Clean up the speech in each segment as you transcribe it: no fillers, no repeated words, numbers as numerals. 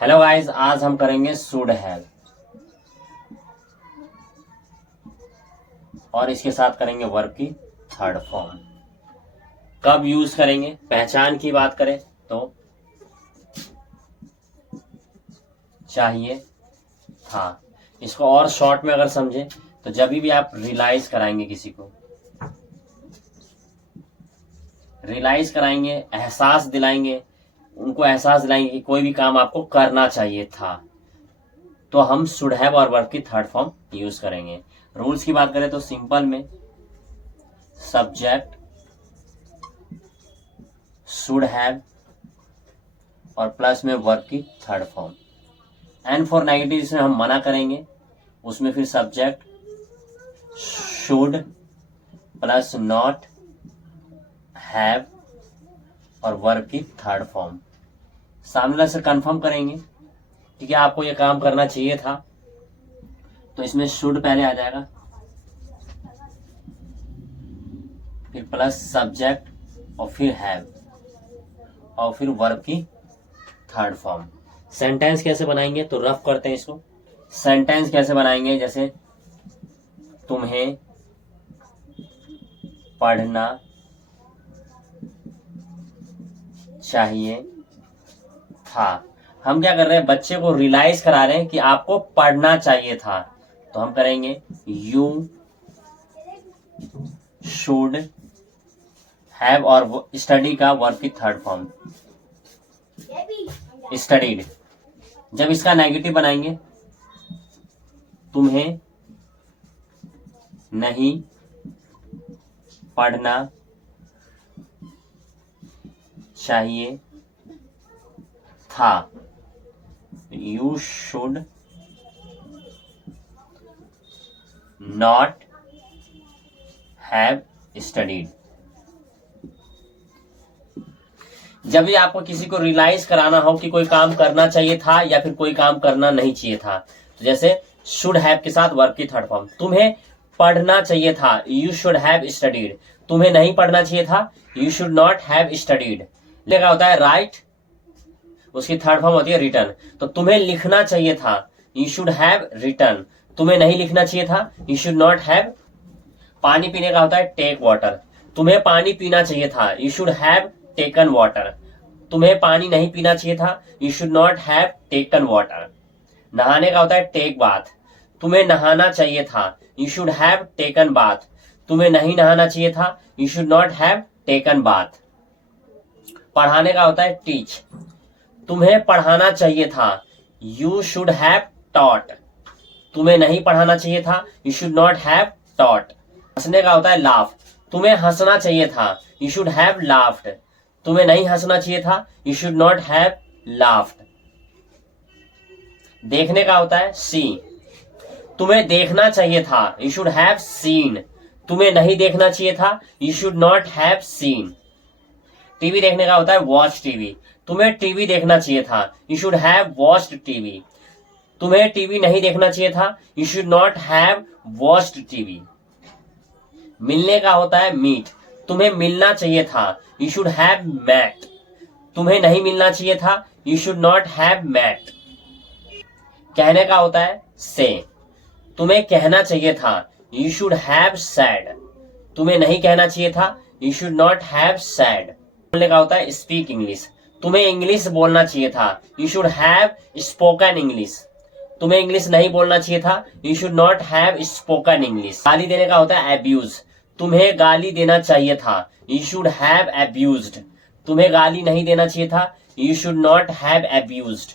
Hello guys, आज हम करेंगे शुड हैव और इसके साथ करेंगे वर्ब की थर्ड फॉर्म। कब यूज करेंगे? पहचान की बात करें तो चाहिए था। इसको और शॉर्ट में अगर समझे तो जब भी आप रियलाइज कराएंगे, किसी को रियलाइज कराएंगे, एहसास दिलाएंगे, उनको एहसास दिलाएंगे कि कोई भी काम आपको करना चाहिए था, तो हम शुड हैव और वर्ब की थर्ड फॉर्म यूज करेंगे। रूल्स की बात करें तो सिंपल में सब्जेक्ट शुड हैव और प्लस में वर्ब की third form. And for negative जिसमें हम मना करेंगे, उसमें फिर subject should plus not have और वर्ब की थर्ड फॉर्म। सामने वाले से कंफर्म करेंगे कि क्या आपको ये काम करना चाहिए था, तो इसमें शुड पहले आ जाएगा, फिर प्लस सब्जेक्ट और फिर हैव और फिर वर्ब की थर्ड फॉर्म। सेंटेंस कैसे बनाएंगे तो रफ करते हैं इसको। सेंटेंस कैसे बनाएंगे, जैसे तुम्हें पढ़ना चाहिए था। हम क्या कर रहे हैं, बच्चे को रियलाइज करा रहे हैं कि आपको पढ़ना चाहिए था, तो हम करेंगे यू शुड हैव और स्टडी का वर्ब की थर्ड फॉर्म स्टडीड। जब इसका नेगेटिव बनाएंगे, तुम्हें नहीं पढ़ना चाहिए था, you should not have studied. जब भी आपको किसी को रियलाइज कराना हो कि कोई काम करना चाहिए था या फिर कोई काम करना नहीं चाहिए था, तो जैसे शुड हैव के साथ वर्ब की थर्ड फॉर्म। तुम्हें पढ़ना चाहिए था, यू शुड हैव स्टडीड। तुम्हें नहीं पढ़ना चाहिए था, you should not have studied. लिखा होता है राइट, उसकी थर्ड फॉर्म होती है रिटर्न। तो तुम्हें लिखना चाहिए था, यू शुड हैव रिटर्न। तुम्हें नहीं लिखना चाहिए था, यू शुड नॉट हैव। पानी पीने का होता है टेक वाटर। तुम्हें पानी पीना चाहिए था, you should have taken water. तुम्हें पानी नहीं पीना चाहिए था, you should not have taken water. नहाने का होता है टेक बाथ। तुम्हें नहाना चाहिए था, you should have taken bath. तुम्हें नहीं नहाना चाहिए था, you should not have taken bath. पढ़ाने का होता है टीच। तुम्हें पढ़ाना चाहिए था, यू शुड हैव टॉट। तुम्हें नहीं पढ़ाना चाहिए था, you should not have taught. हंसने का होता है लाफ। तुम्हें हंसना चाहिए था, यू शुड हैव लाफ्ड। तुम्हें नहीं हंसना चाहिए था, you should not have laughed. देखने का होता है सी। तुम्हें देखना चाहिए था, यू शुड हैव सीन। तुम्हें नहीं देखना चाहिए था, you should not have seen. TV देखने का होता है वॉच टीवी। तुम्हें टीवी देखना चाहिए था, you should have watched TV. तुम्हें टीवी नहीं देखना चाहिए था, you should not have watched TV. मिलने का होता है मीट। तुम्हें मिलना चाहिए था, यू शुड हैव मैट। तुम्हें नहीं मिलना चाहिए था, you should not have met. कहने का होता है से। तुम्हें कहना चाहिए था, यू शुड हैव सैड। तुम्हें नहीं कहना चाहिए था, you should not have sad. बोलने का होता है स्पीक इंग्लिश। तुम्हें इंग्लिश बोलना चाहिए था, you should have spoken English. तुम्हें इंग्लिश नहीं बोलना चाहिए था, you should not have spoken English. गाली देने का होता है अब्यूज। तुम्हें गाली देना चाहिए था, यू शुड हैव अब्यूज्ड। तुम्हें गाली नहीं देना चाहिए था, you should not have abused.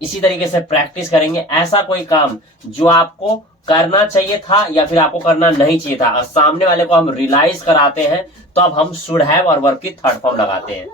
इसी तरीके से प्रैक्टिस करेंगे। ऐसा कोई काम जो आपको करना चाहिए था या फिर आपको करना नहीं चाहिए था, और सामने वाले को हम रियलाइज कराते हैं, तो अब हम शुड हैव और वर्ब की थर्ड फॉर्म लगाते हैं।